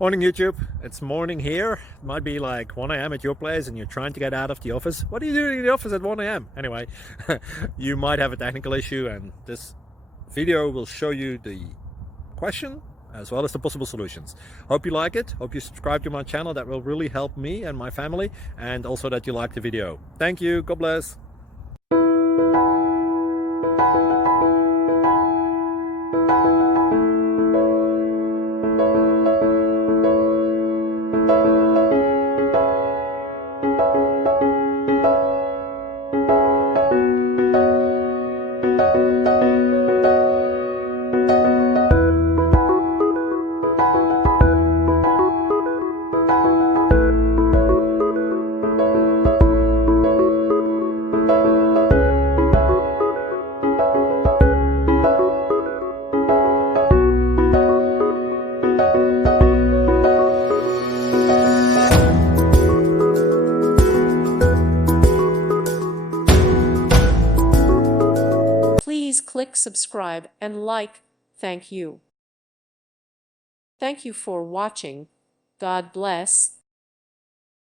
Morning YouTube, it's morning here. It might be like 1 a.m. at your place and you're trying to get out of the office. What are you doing in the office at 1 a.m.? Anyway, you might have a technical issue and this video will show you the question as well as the possible solutions. Hope you like it, hope you subscribe to my channel. That will really help me and my family, and also that you like the video. Thank you, God bless. Please click subscribe and like. Thank you. Thank you for watching. God bless.